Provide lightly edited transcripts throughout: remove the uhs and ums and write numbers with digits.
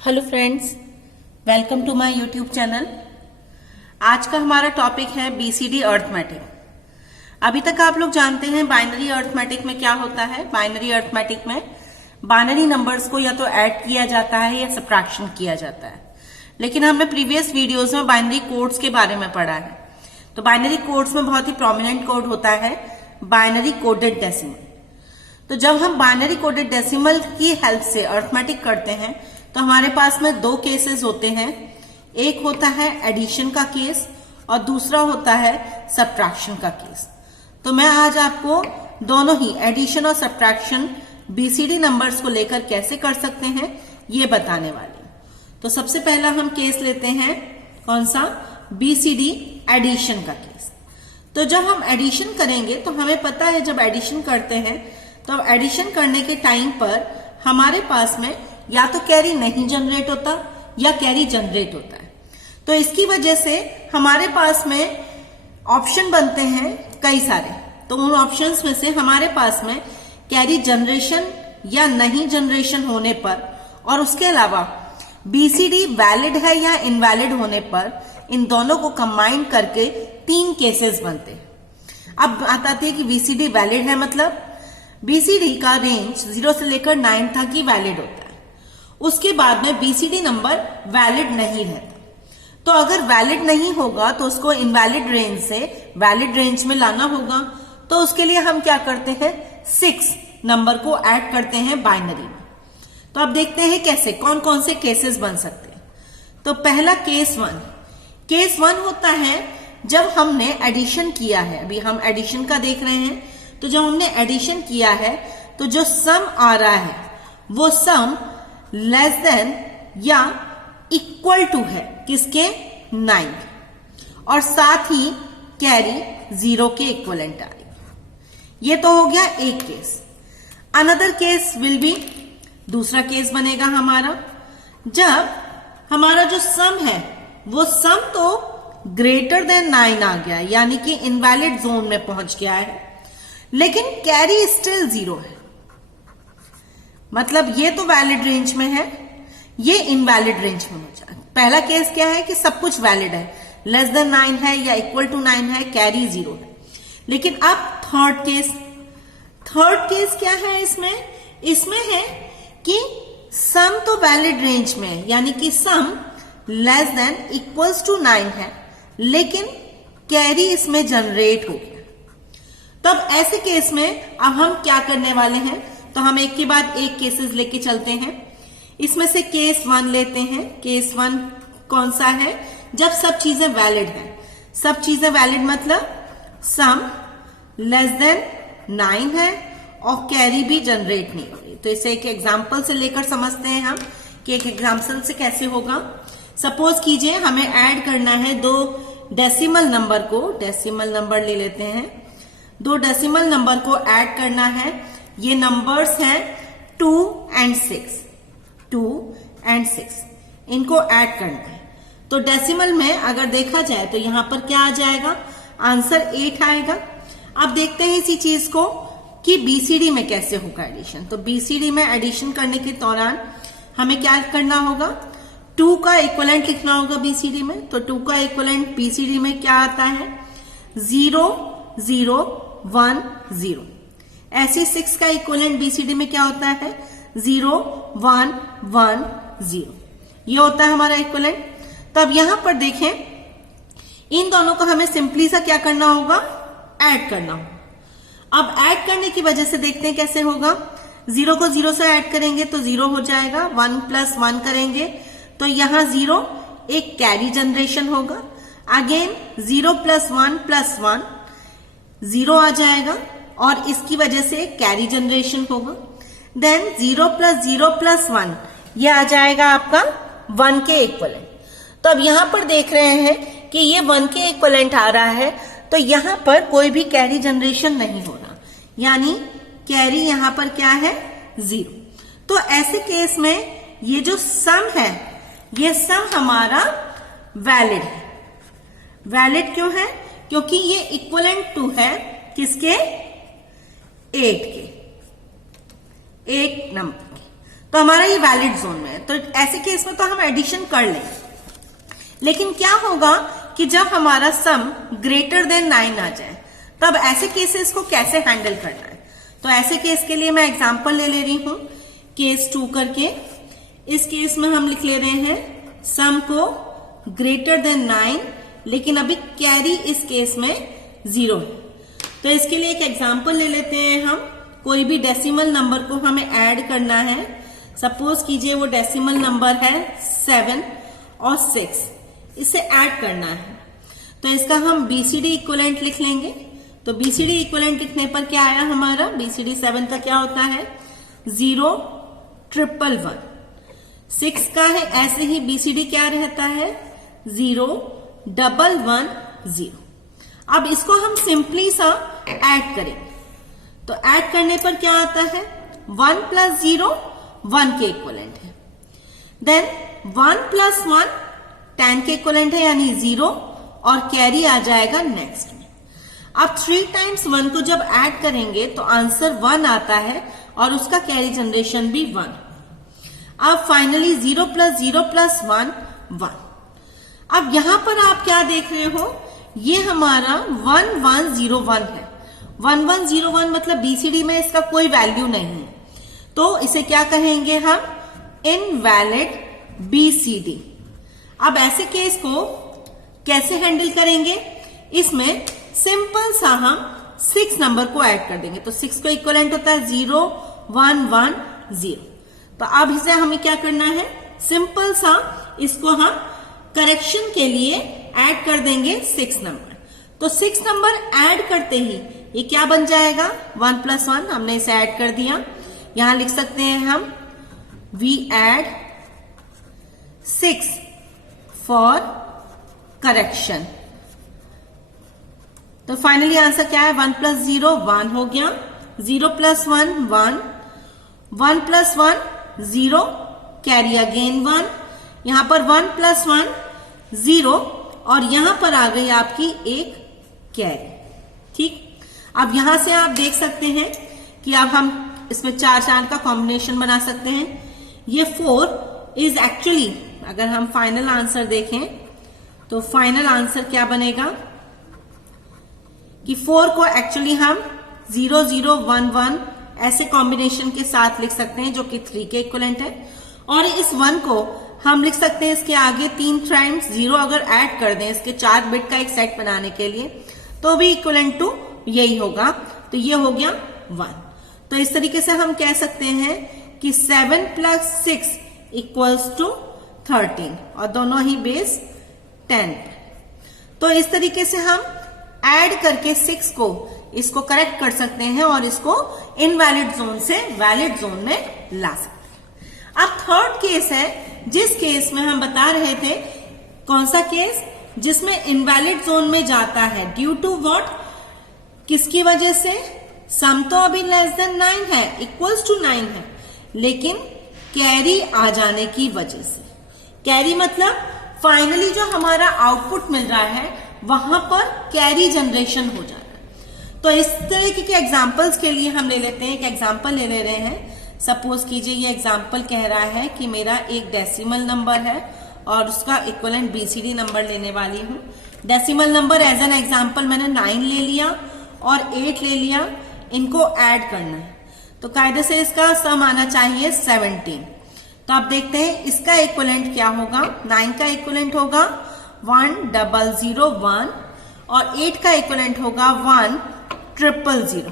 Hello friends, welcome to my YouTube channel. आज का हमारा टॉपिक है बीसीडी अर्थमेटिक। अभी तक आप लोग जानते हैं बाइनरी अर्थमेटिक में क्या होता है। बाइनरी अर्थमेटिक में बाइनरी नंबर्स को या तो ऐड किया जाता है या सब्ट्रैक्शन किया जाता है। लेकिन हमने प्रीवियस वीडियोस में बाइनरी कोड्स के बारे में पढ़ा है। तो बाइनरी कोड्स में बहुत ही प्रोमिनेंट कोड होता है बाइनरी कोडेड डेसिमल। तो जब हम बाइनरी कोडेड डेसिमल की हेल्प से अर्थमेटिक करते हैं तो हमारे पास में दो केसेस होते हैं। एक होता है एडिशन का केस और दूसरा होता है सब्ट्रैक्शन का केस। तो मैं आज आपको दोनों ही एडिशन और सब्ट्रैक्शन बीसीडी नंबर्स को लेकर कैसे कर सकते हैं ये बताने वाले हूं। तो सबसे पहला हम केस लेते हैं, कौन सा? बीसीडी एडिशन का केस। तो जब हम एडिशन करेंगे तो हमें पता है जब एडिशन करते हैं तो एडिशन करने के टाइम पर हमारे पास में या तो कैरी नहीं जनरेट होता या कैरी जनरेट होता है। तो इसकी वजह से हमारे पास में ऑप्शन बनते हैं कई सारे। तो उन ऑप्शंस में से हमारे पास में कैरी जनरेशन या नहीं जनरेशन होने पर और उसके अलावा बीसीडी वैलिड है या इनवैलिड होने पर इन दोनों को कंबाइन करके 3 केसेस बनते हैं। अब बात आती है कि बीसीडी वैलिड है, मतलब बीसीडी का रेंज 0 से लेकर 9 तक ही वैलिड होता है। उसके बाद में बीसीडी नंबर वैलिड नहीं रहता। तो अगर वैलिड नहीं होगा तो उसको इनवैलिड रेंज से वैलिड रेंज में लाना होगा। तो उसके लिए हम क्या करते हैं, 6 नंबर को ऐड करते हैं बाइनरी में। तो अब देखते हैं कैसे, कौन कौन से केसेस बन सकते हैं। तो पहला केस 1 होता है जब हमने एडिशन किया है। अभी हम एडिशन का देख रहे हैं। तो जब हमने एडिशन किया है तो जो सम आ रहा है वो सम लेस देन या इक्वल टू है किसके? 9। और साथ ही कैरी 0 के इक्वलेंट आ रही है। ये तो हो गया एक case. Another case will be, दूसरा केस बनेगा हमारा जब हमारा जो सम है वो सम तो ग्रेटर देन 9 आ गया, यानी कि इनवैलिड जोन में पहुंच गया है, लेकिन कैरी स्टिल 0 है। मतलब ये तो वैलिड रेंज में है, ये इनवैलिड रेंज में हो जाए। पहला केस क्या है कि सब कुछ वैलिड है, लेस देन 9 है या इक्वल टू 9 है, कैरी 0 है। लेकिन अब थर्ड केस क्या है इसमें है कि सम तो वैलिड रेंज में है, यानी कि sum less than equals to 9 है, लेकिन कैरी इसमें जनरेट हो गया। तब ऐसे केस में अब हम क्या करने वाले हैं, तो हम एक के बाद एक केसेस लेके चलते हैं। इसमें से केस 1 लेते हैं। केस 1 कौन सा है? जब सब चीजें वैलिड हैं। सब चीजें वैलिड मतलब सम लेस देन 9 है और कैरी भी जनरेट नहीं हो रही। तो इसे एक एग्जांपल से लेकर समझते हैं हम कि एक एग्जांपल से कैसे होगा। सपोज कीजिए हमें ऐड करना है 2 डेसिमल नंबर को। डेसिमल नंबर ले लेते हैं। 2 डेसिमल नंबर को ऐड करना है। ये नंबर्स हैं 2 and 6। 2 and 6 इनको ऐड करना है। तो डेसिमल में अगर देखा जाए तो यहां पर क्या आ जाएगा? आंसर 8 आएगा। अब देखते हैं इसी चीज को कि बीसीडी में कैसे होगा एडिशन। तो बीसीडी में एडिशन करने के दौरान हमें क्या करना होगा? 2 का इक्विवेलेंट लिखना होगा बीसीडी में। तो 2 का इक्विवेलेंट बीसीडी में क्या आता है? 0 0 1 0। ऐसे 6 का इक्विवेलेंट बीसीडी में क्या होता है? 0 1 1 0। ये होता है हमारा इक्विवेलेंट। तो अब यहां पर देखें, इन दोनों को हमें सिंपली सा क्या करना होगा? ऐड करना होगा। अब ऐड करने की वजह से देखते हैं कैसे होगा। 0 को 0 से ऐड करेंगे तो 0 हो जाएगा। 1 + 1 करेंगे तो यहां 0, एक कैरी जनरेशन होगा। अगेन 0 + 1 + 1 0 आ जाएगा और इसकी वजह से कैरी जनरेशन होगा। देन 0 + 0 + 1 ये आ जाएगा आपका 1 के इक्विवेलेंट। तो अब यहां पर देख रहे हैं कि ये 1 के इक्विवेलेंट आ रहा है, तो यहां पर कोई भी कैरी जनरेशन नहीं हो रहा, यानी कैरी यहां पर क्या है? 0। तो ऐसे केस में ये जो सम है, ये सम हमारा वैलिड है। वैलिड क्यों है? क्योंकि ये इक्विवेलेंट टू है किसके? 8 के, 8 नंबर के। तो हमारा ये वैलिड जोन में है। तो ऐसे केस में तो हम एडिशन कर लें, लेकिन क्या होगा कि जब हमारा सम ग्रेटर देन 9 आ जाए, तब ऐसे केसेस को कैसे हैंडल करना है। तो ऐसे केस के लिए मैं एग्जांपल ले रही हूं, केस 2 करके। इस केस में हम लिख ले रहे हैं सम को ग्रेटर देन 9, लेकिन अभी कैरी इस केस में 0 है। तो इसके लिए एक एग्जांपल ले लेते हैं हम। कोई भी डेसिमल नंबर को हमें ऐड करना है। सपोज कीजिए वो डेसिमल नंबर है 7 और 6, इसे ऐड करना है। तो इसका हम बीसीडी इक्विवेलेंट लिख लेंगे। तो बीसीडी इक्विवेलेंट लिखने पर क्या आया हमारा, बीसीडी 7 का क्या होता है 0 1 1 1। 6 का है ऐसे ही बीसीडी क्या रहता है 0 1 1 0। अब इसको हम सिंपली सा ऐड करेंगे। तो ऐड करने पर क्या आता है 1 + 0 1 के इक्विवेलेंट है। देन 1 + 1 10 के इक्विवेलेंट है, यानी 0, और कैरी आ जाएगा नेक्स्ट में। अब 3 टाइम्स 1 को जब ऐड करेंगे तो आंसर 1 आता है और उसका कैरी जनरेशन भी 1। अब फाइनली 0 + 0 + 1 1। अब यहां पर आप क्या देख रहे हो, ये हमारा 1 1 0 1 है। 1 1 0 1 मतलब बीसीडी में इसका कोई वैल्यू नहीं है, तो इसे क्या कहेंगे हम इनवैलिड बीसीडी। अब ऐसे केस को कैसे हैंडल करेंगे, इसमें सिंपल सा हम 6 नंबर को ऐड कर देंगे। तो 6 को इक्विवेलेंट होता है 0 1 1 0। तो अब इसे हमें क्या करना है, सिंपल सा इसको हम करेक्शन के लिए ऐड कर देंगे 6 नंबर। तो 6 नंबर ऐड करते ही ये क्या बन जाएगा 1 + 1, हमने इसे ऐड कर दिया। यहां लिख सकते हैं हम वी ऐड 6 फॉर करेक्शन। तो फाइनली आंसर क्या है 1 + 0 1 हो गया, 0 + 1 1, 1 + 1 0, कैरी अगेन 1। यहां पर 1 + 1 0 और यहां पर आ गई आपकी एक कैरी। ठीक, अब यहां से आप देख सकते हैं कि अब हम इसमें 4 4 का कॉम्बिनेशन बना सकते हैं। ये 4 इज एक्चुअली, अगर हम फाइनल आंसर देखें तो फाइनल आंसर क्या बनेगा कि 4 को एक्चुअली हम 0 0 1 1 ऐसे कॉम्बिनेशन के साथ लिख सकते हैं, जो कि 3 के इक्विवेलेंट है। और इस 1 को हम लिख सकते हैं इसके आगे 3 टाइम्स 0 अगर ऐड कर दें इसके 4 बिट का एक सेट बनाने के लिए, तो भी इक्विवेलेंट टू यही होगा। तो ये हो गया 1। तो इस तरीके से हम कह सकते हैं कि 7 + 6 = 13 और दोनों ही बेस 10। तो इस तरीके से हम ऐड करके 6 को इसको करेक्ट कर सकते हैं और इसको इनवैलिड जोन से वैलिड जोन में ला सकते हैं। अब थर्ड केस है, जिस केस में हम बता रहे थे, कौन सा केस, जिसमें इनवैलिड जोन में जाता है ड्यू टू व्हाट, किसकी वजह से, सम तो अभी लेस देन 9 है, इक्वल्स टू 9 है, लेकिन कैरी आ जाने की वजह से। कैरी मतलब फाइनली जो हमारा आउटपुट मिल रहा है वहां पर कैरी जनरेशन हो जा रहा है। तो इस तरीके के एग्जांपल्स के लिए हम ले लेते हैं, एक एग्जांपल ले रहे हैं। सपोज कीजिए ये एग्जांपल कह रहा है कि मेरा एक डेसिमल नंबर है और उसका इक्विवेलेंट बीसीडी नंबर लेने वाली हूं। Decimal number as an example मैंने 9 ले लिया और 8 ले लिया, इनको ऐड करना है। तो कायदे से इसका सम आना चाहिए 17। तो आप देखते हैं इसका इक्विवेलेंट क्या होगा, 9 का इक्विवेलेंट होगा 1 0 0 1 और 8 का इक्विवेलेंट होगा 1 0 0 0।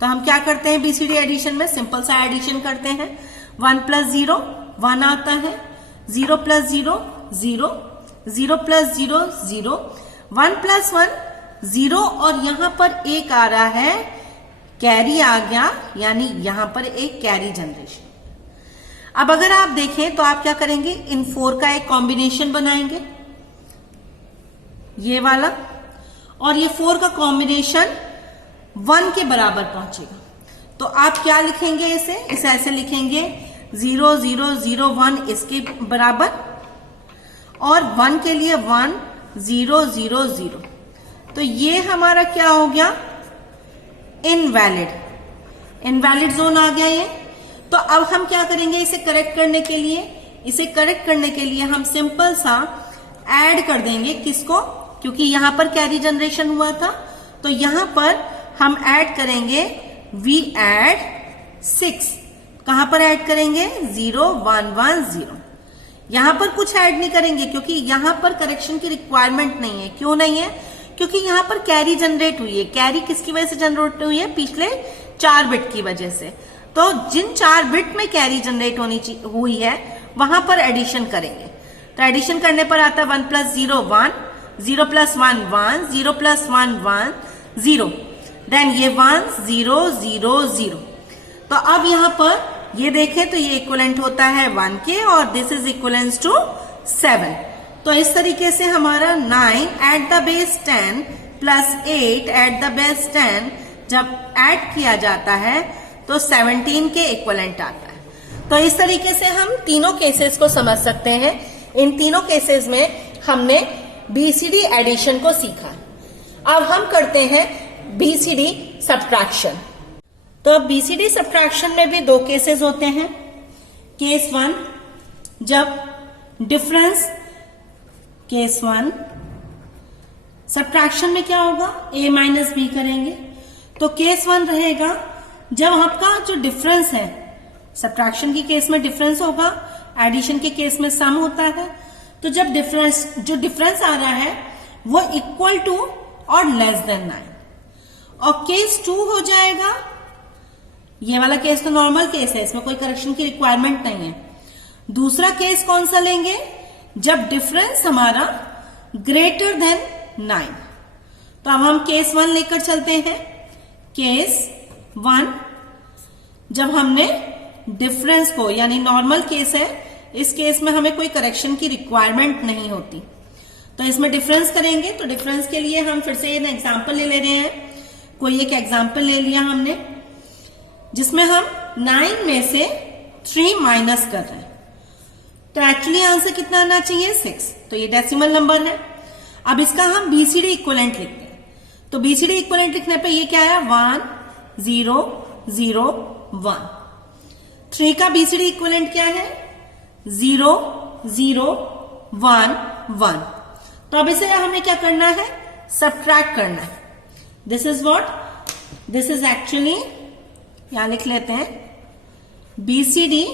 तो हम क्या करते हैं बीसीडी एडिशन में, सिंपल सा एडिशन करते हैं। 1 + 0 1 आता है, 0 + 0 0, 0 + 0 0, 1 + 1 0 और यहां पर एक आ रहा है कैरी आ गया, यानी यहां पर एक कैरी जनरेशन। अब अगर आप देखें तो आप क्या करेंगे, इन 4 का एक कॉम्बिनेशन बनाएंगे, ये वाला, और ये 4 का कॉम्बिनेशन 1 के बराबर पहुंचेगा। तो आप क्या लिखेंगे, इसे ऐसे लिखेंगे 0 0 0 1 इसके बराबर, और 1 के लिए 1 0 0 0। तो ये हमारा क्या हो गया, इनवैलिड जोन आ गया ये। तो अब हम क्या करेंगे, इसे करेक्ट करने के लिए हम सिंपल सा ऐड कर देंगे किसको, क्योंकि यहां पर कैरी जनरेशन हुआ था, तो यहां पर हम ऐड करेंगे वी ऐड 6। कहां पर ऐड करेंगे, 0 1 1 0। यहां पर कुछ ऐड नहीं करेंगे क्योंकि यहां पर करेक्शन की रिक्वायरमेंट नहीं है। क्यों नहीं है, क्योंकि यहां पर कैरी जनरेट हुई है। कैरी किसकी वजह से जनरेट हुई है, पिछले 4 बिट की वजह से। तो जिन 4 बिट में कैरी जनरेट हुई है वहां पर एडिशन करेंगे। तो एडिशन करने पर आता है 1 + 0 1, 0 + 1 1, 0 + 1 1 0, देन ये 1 0 0 0। तो अब यहां पर ये देखें तो ये इक्वलेंट होता है 1 के और दिस इज इक्वलेंस टू 7। तो इस तरीके से हमारा 9 at the base 10 plus 8 at the base 10 जब ऐड किया जाता है तो 17 के इक्वलेंट आता है। तो इस तरीके से हम तीनों केसेस को समझ सकते हैं। इन तीनों केसेस में हमने बीसीडी एडिशन को सीखा। अब हम करते हैं बीसीडी सब्ट्रैक्शन। तो अब बीसीडी सब्ट्रैक्शन में भी 2 केसेस होते हैं। केस 1 जब डिफरेंस, केस 1 सब्ट्रैक्शन में क्या होगा, a - b करेंगे। तो केस 1 रहेगा जब आपका जो डिफरेंस है, सब्ट्रैक्शन के केस में डिफरेंस होगा, एडिशन के केस में सम होता है। तो जब जो डिफरेंस आ रहा है वो इक्वल टू और लेस देन 9। और केस 2 हो जाएगा, ये वाला केस तो नॉर्मल केस है, इसमें कोई करेक्शन की रिक्वायरमेंट नहीं है। दूसरा केस कौन सा लेंगे, जब डिफरेंस हमारा ग्रेटर देन 9। तो अब हम केस 1 लेकर चलते हैं। केस 1 जब हमने डिफरेंस को, यानी नॉर्मल केस है, इस केस में हमें कोई करेक्शन की रिक्वायरमेंट नहीं होती, तो इसमें डिफरेंस करेंगे। तो डिफरेंस के लिए हम फिर से एग्जांपल ले रहे हैं। कोई एक एग्जांपल ले लिया हमने जिसमें हम 9 में से 3 माइनस कर रहे हैं। तो एक्चुअली आंसर कितना आना चाहिए, 6। तो ये डेसिमल नंबर है। अब इसका हम बीसीडी इक्विवेलेंट लिखते हैं। तो बीसीडी इक्विवेलेंट लिखने पे ये क्या है, 1 0 0 1। 3 का बीसीडी इक्विवेलेंट क्या है, 0 0 1 1। तो अब इसे हमें क्या करना है, सब्ट्रैक्ट करना है। This is what, this is actually, यहां लिख लेते हैं BCD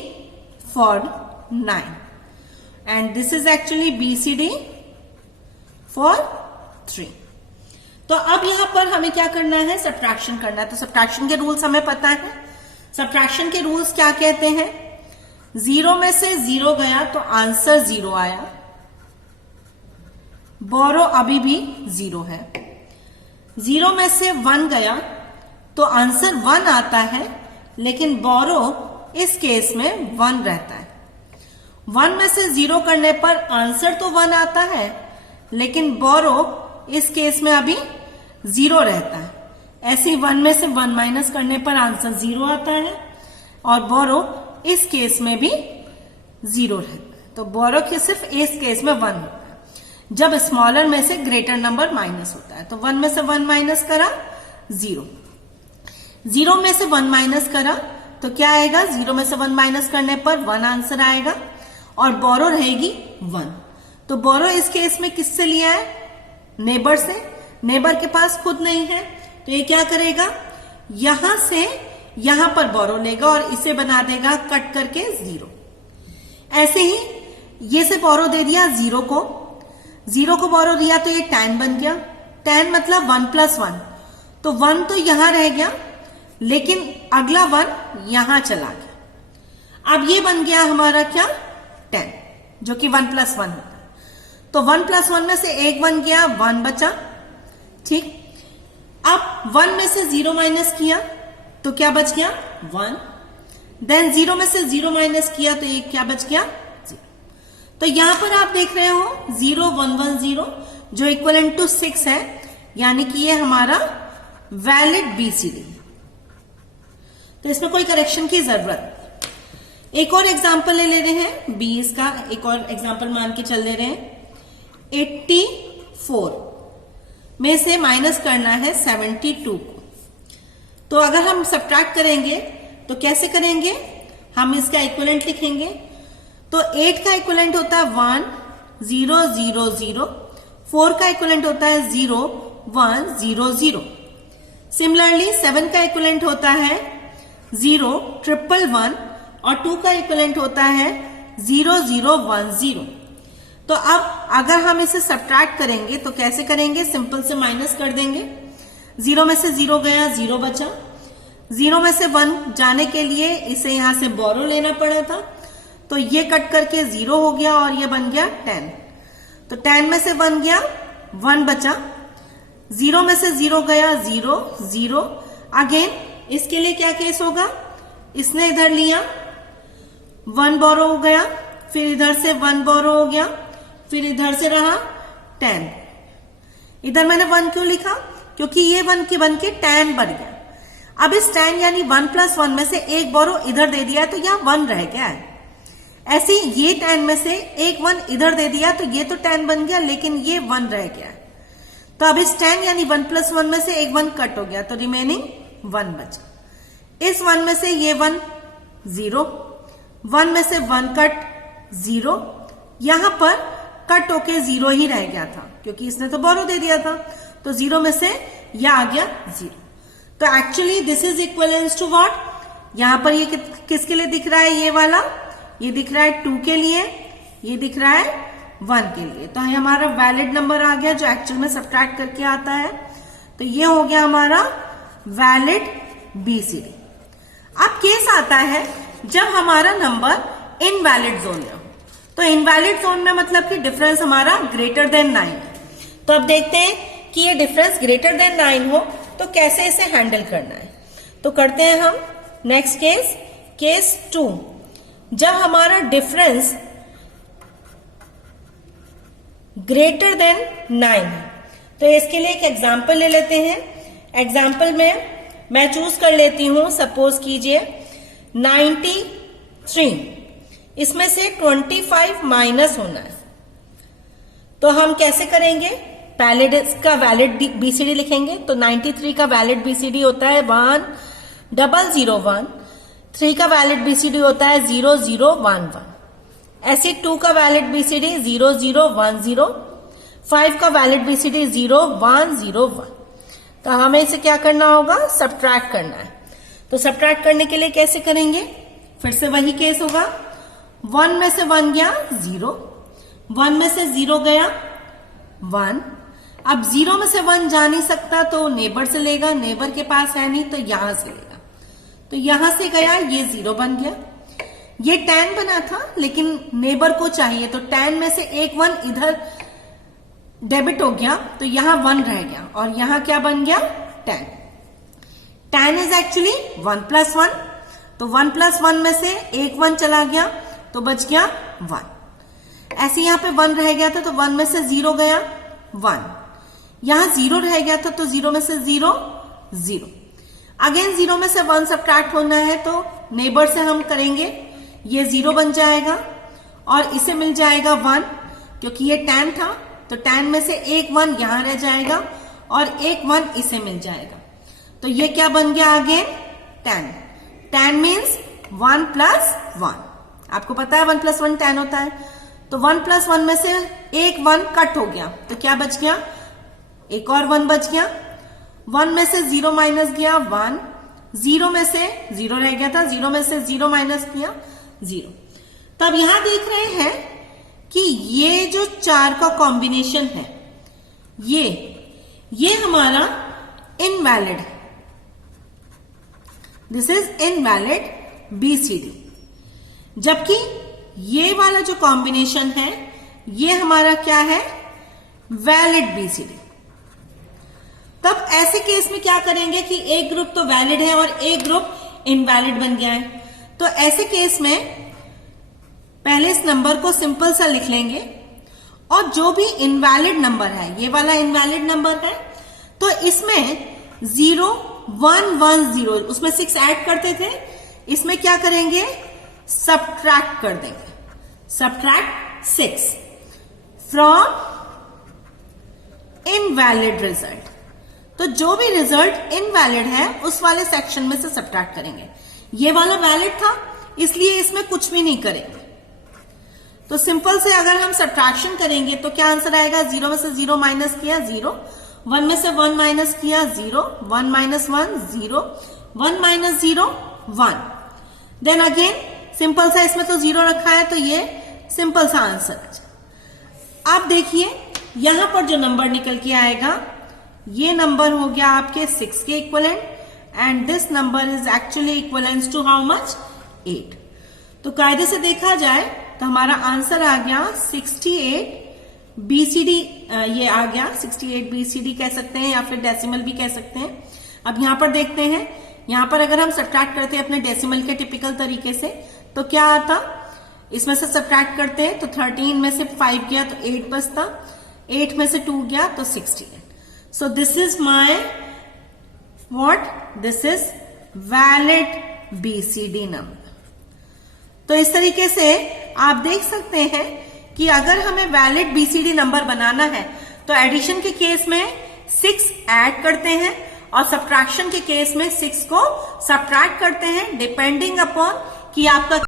for 9 and this is actually BCD for 3। तो अब यहां पर हमें क्या करना है, सब्ट्रैक्शन करना है। तो सब्ट्रैक्शन के रूल्स हमें पता है। सब्ट्रैक्शन के रूल्स क्या कहते हैं, 0 में से 0 गया तो आंसर 0 आया। बोरो अभी भी 0 है। 0 में से 1 गया तो आंसर 1 आता है, लेकिन बोरो इस केस में 1 रहता है। 1 में से 0 करने पर आंसर तो 1 आता है, लेकिन बोरो इस केस में अभी 0 रहता है। ऐसे ही 1 में से 1 माइनस करने पर आंसर 0 आता है और बोरो इस केस में भी 0 रहता है। तो बोरो के सिर्फ इस केस में 1 होता है जब स्मॉलर में से ग्रेटर नंबर माइनस होता है। तो 1 में से 1 माइनस करा 0, 0 में से 1 माइनस करा तो क्या आएगा, 0 में से 1 माइनस करने पर 1 आंसर आएगा और बोरो रहेगी 1। तो बोरो इस केस में किससे लिया है, नेबर से। नेबर के पास खुद नहीं है तो ये क्या करेगा, यहां से यहां पर बोरो लेगा और इसे बना देगा कट करके 0। ऐसे ही ये से बोरो दे दिया 0 को बोरो दिया तो ये 10 बन गया। 10 मतलब 1 + 1, तो 1 तो यहां रह गया, लेकिन अगला 1 यहां चला गया। अब ये बन गया हमारा क्या, 10, जो कि 1 + 1 होता है। तो 1 + 1 में से एक 1 गया, 1 बचा। ठीक, अब 1 में से 0 माइनस किया तो क्या बच गया, 1। देन 0 में से 0 माइनस किया तो ये क्या बच गया, 0। तो यहां पर आप देख रहे हो 0 1 1 0 जो इक्वलेंट टू 6 है, यानी कि ये हमारा वैलिड बीसीडी। तो इसमें कोई करेक्शन की जरूरत नहीं। एक और एग्जांपल ले रहे हैं, 20 का एक और एग्जांपल मान के चल ले रहे हैं। 84 में से माइनस करना है 72 को। तो अगर हम सब्ट्रैक्ट करेंगे तो कैसे करेंगे, हम इसका इक्विवेलेंट लिखेंगे। तो 8 का इक्विवेलेंट होता है 1 0 0 0, 4 का इक्विवेलेंट होता है 0 1 0 0। सिमिलरली 7 का इक्विवेलेंट होता है 0 1 1 और 2 का इक्विवेलेंट होता है 0 0 1 0। तो अब अगर हम इसे सब्ट्रैक्ट करेंगे तो कैसे करेंगे, सिंपल से माइनस कर देंगे। 0 में से 0 गया, 0 बचा। 0 में से 1 जाने के लिए इसे यहां से बोरो लेना पड़ा था, तो ये कट करके 0 हो गया और ये बन गया 10। तो 10 में से 1 गया, 1 बचा। 0 में से 0 गया, 0 0। अगेन इसके लिए क्या केस होगा, इसने इधर लिया, 1 बोरो हो गया, फिर इधर से 1 बोरो हो गया, फिर इधर से रहा 10। इधर मैंने 1 क्यों लिखा, क्योंकि ये 1 की बन के 10 बन गया। अब इस 10 यानी 1 + 1 में से एक बोरो इधर दे दिया तो यहां 1 रह गया है। ऐसे ये 10 में से एक 1 इधर दे दिया तो ये तो 10 बन गया, लेकिन ये 1 रह गया है। तो अब इस 10 यानी 1 + 1 में से एक 1 कट हो गया, तो रिमेनिंग 1 बचा। इस 1 में से ये 1 0, 1 में से 1 कट 0, यहां पर कट होके 0 ही रह गया था क्योंकि इसने तो बोरो दे दिया था। तो 0 में से यह आ गया 0। तो actually this is equivalence to what, यहां पर ये किसके लिए दिख रहा है, ये वाला, ये दिख रहा है 2 के लिए, ये दिख रहा है 1 के लिए। तो ये हमारा वैलिड नंबर आ गया जो एक्चुअल में सब्ट्रैक्ट करके आता है। तो ये हो गया हमारा वैलिड BCD। अब केस आता है जब हमारा नंबर इनवैलिड जोन में हो। तो इनवैलिड जोन में मतलब कि डिफरेंस हमारा ग्रेटर देन 9 है। तो अब देखते हैं कि ये डिफरेंस ग्रेटर देन 9 हो तो कैसे इसे हैंडल करना है। तो करते हैं हम नेक्स्ट केस, केस 2। जब हमारा डिफरेंस ग्रेटर देन 9 है, तो इसके लिए एक एग्जांपल ले लेते हैं। एग्जांपल में मैं चूज कर लेती हूं, सपोज कीजिए 93, इसमें से 25 माइनस होना है। तो हम कैसे करेंगे, पहले इसका वैलिड BCD लिखेंगे। तो 93 का वैलिड BCD होता है 1 0 0 1, 3 का वैलिड BCD होता है 0 0 1 1, ऐसे 2 का वैलिड BCD 0 0 1 0, 5 का वैलिड BCD 0 1 0 1। तो हमें इसे क्या करना होगा, सब्ट्रैक्ट करना है। तो सब्ट्रैक्ट करने के लिए कैसे करेंगे, फिर से वही केस होगा। 1 में से 1 गया 0, 1 में से 0 गया 1। अब 0 में से 1 जा नहीं सकता तो नेबर से लेगा, नेबर के पास है नहीं तो यहां से लेगा। तो यहां से गया, ये 0 बन गया। ये 10 बना था लेकिन नेबर को चाहिए, तो 10 में से एक 1 इधर डेबिट हो गया तो यहां 1 रह गया और यहां क्या बन गया 10। 10 इज एक्चुअली 1 + 1, तो 1 + 1 में से एक 1 चला गया तो बच गया 1। ऐसे यहां पे 1 रह गया था तो 1 में से 0 गया 1, यहां 0 रह गया था तो 0 में से 0 0। अगेन 0 में से 1 सब्ट्रैक्ट होना है तो नेबर से हम करेंगे, ये 0 बन जाएगा और इसे मिल जाएगा 1, क्योंकि ये 10 था तो 10 में से एक 1 यहां रह जाएगा और एक 1 इसे मिल जाएगा। तो ये क्या बन गया, अगेन 10। 10 मीन्स 1 + 1। आपको पता है 1 + 1 10 होता है। तो 1 + 1 में से एक 1 कट हो गया तो क्या बच गया, एक और 1 बच गया। 1 में से 0 माइनस गया 1, 0 में से 0 रह गया था, 0 में से 0 माइनस किया 0। तो अब यहां देख रहे हैं कि ये जो 4 का कॉम्बिनेशन है ये हमारा इनवैलिड है। This is invalid BCD। जबकि ये वाला जो कॉम्बिनेशन है ये हमारा क्या है, वैलिड BCD। तब ऐसे केस में क्या करेंगे कि एक ग्रुप तो वैलिड है और एक ग्रुप इनवैलिड बन गया है। तो ऐसे केस में पहले इस नंबर को सिंपल सा लिख लेंगे और जो भी इनवैलिड नंबर है, ये वाला इनवैलिड नंबर है, तो इसमें 0 1 1 0 उसमें 6 ऐड करते थे, इसमें क्या करेंगे, सब्ट्रैक्ट कर देंगे। Subtract 6 from invalid result. तो जो भी रिजल्ट इनवैलिड है उस वाले सेक्शन में से सब्ट्रैक्ट करेंगे। ये वाला वैलिड था इसलिए इसमें कुछ भी नहीं करेंगे। तो सिंपल से अगर हम सब्ट्रैक्शन करेंगे तो क्या आंसर आएगा, 0 में से 0 माइनस किया 0, 1 में से 1 माइनस किया 0, 1 minus 1 0, 1 minus 0 1। Then again simple सा, इसमें तो 0 रखा है तो ये सिंपल सा आंसर है। आप देखिए यहां पर जो नंबर निकल के आएगा ये नंबर हो गया आपके 6 के equivalent, and this number is actually equivalence to how much, 8। तो कायदे से देखा जाए तो हमारा आंसर आ गया 68 BCD, ये आ गया 68 BCD कह सकते हैं या फिर डेसिमल भी कह सकते हैं। अब यहां पर देखते हैं, यहां पर अगर हम सब्ट्रैक्ट करते हैं अपने डेसिमल के टिपिकल तरीके से तो क्या आता, इसमें से सब्ट्रैक्ट करते हैं तो 13 में से 5 गया तो 8 बचता, 8 में से 2 गया तो 68। So this is my what, this is valid BCD number. तो इस तरीके से आप देख सकते हैं कि अगर हमें वैलिड BCD नंबर बनाना है तो एडिशन के केस में 6 ऐड करते हैं और सब्ट्रैक्शन के केस में 6 को सब्ट्रैक्ट करते हैं, डिपेंडिंग अपॉन कि आपका